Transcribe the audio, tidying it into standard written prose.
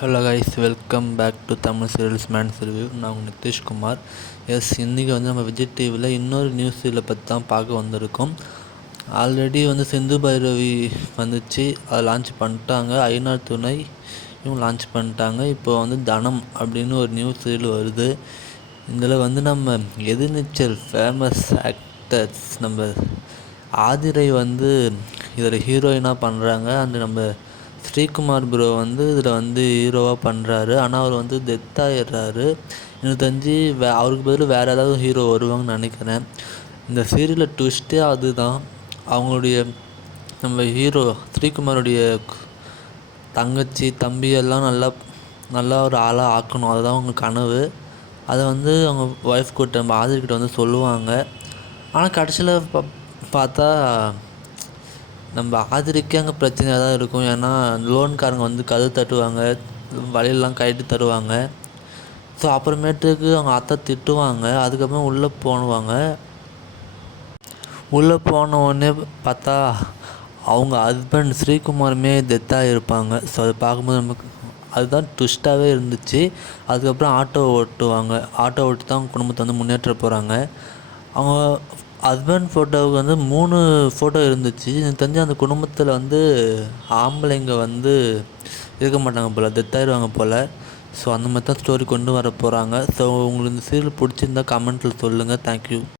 Hello guys, welcome back to Tamil serials men's review. நான் உங்கள் நிதிஷ்குமார். இன்றைக்கி நம்ம விஜய் டிவியில் இன்னொரு நியூஸ் இதில் பற்றி தான் பார்க்க வந்திருக்கோம். ஆல்ரெடி சிந்து பைரவி வந்துச்சு, அதை லான்ச் பண்ணிட்டாங்க. ஐநாறு துணையும் லான்ச் பண்ணிட்டாங்க. இப்போ தனம் அப்படின்னு ஒரு நியூஸ் சீரியல் வருது. இதில் நம்ம எதிர்நீச்சல் ஃபேமஸ் ஆக்டர்ஸ் நம்ம ஆதிரை இதில் ஹீரோயினாக பண்ணுறாங்க. நம்ம ஸ்ரீகுமார் ப்ரோ இதில் ஹீரோவாக பண்ணுறாரு. ஆனால் அவர் டெத் ஆகிடுறாரு. எனக்கு தெரிஞ்சு அவருக்கு பதில் வேறு ஏதாவது ஹீரோ வருவாங்கன்னு நினைக்கிறேன். இந்த சீரியலில் ட்விஸ்ட்டே அதுதான். அவங்களுடைய நம்ம ஹீரோ ஸ்ரீகுமாருடைய தங்கச்சி தம்பி எல்லாம் நல்லா ஒரு ஆளாக ஆக்கணும், அதுதான் அவங்க கனவு. அதை அவங்க ஒய்ஃப் கிட்ட நம்ம ஆதிர்கிட்ட சொல்லுவாங்க. ஆனால் கடைசியில் பார்த்தா நம்ம ஆதிரிக்கே அங்கே பிரச்சனையாக தான் இருக்கும். ஏன்னா லோன்காரங்க கதவு தட்டுவாங்க, வலையெல்லாம் கழட்டி தருவாங்க. ஸோ அப்புறமேட்டுக்கு அவங்க அத்தை திட்டுவாங்க. அதுக்கப்புறம் உள்ளே போனவுடனே பார்த்தா அவங்க ஹஸ்பண்ட் ஸ்ரீகுமாருமே டெத்தாக இருப்பாங்க. ஸோ அதை பார்க்கும்போது நமக்கு அதுதான் ட்விஸ்ட்டாகவே இருந்துச்சு. அதுக்கப்புறம் ஆட்டோ ஓட்டி தான் அவங்க குடும்பத்தை முன்னேற்ற போகிறாங்க. அவங்க ஹஸ்பண்ட் ஃபோட்டோவுக்கு 3 ஃபோட்டோ இருந்துச்சு. எனக்கு தெரிஞ்சு அந்த குடும்பத்தில் ஆம்பளைங்க இருக்க மாட்டாங்க போல், டெத் ஆகிடுவாங்க போல். ஸோ அந்த மாதிரி தான் ஸ்டோரி கொண்டு வர போகிறாங்க. ஸோ உங்களுக்கு இந்த சீரியல் பிடிச்சிருந்தா கமெண்ட்டில் சொல்லுங்கள். தேங்க்யூ.